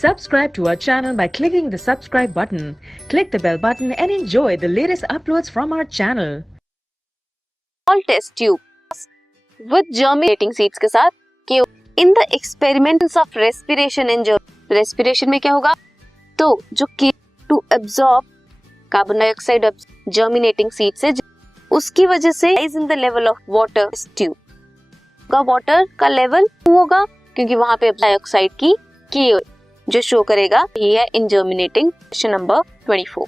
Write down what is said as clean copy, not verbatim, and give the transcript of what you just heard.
Subscribe to our channel by clicking the subscribe button. Click the bell button and enjoy the latest uploads from our channel. Small test tube with germinating seeds के साथ कि in the experiments of respiration in respiration में क्या होगा, तो जो to absorb carbon dioxide germinating seed से उसकी वजह से rise in the level of water tube का वाटर का लेवल होगा क्योंकि वहां पे डाइऑक्साइड की जो शो करेगा ये है इन जर्मिनेटिंग क्वेश्चन नंबर 24।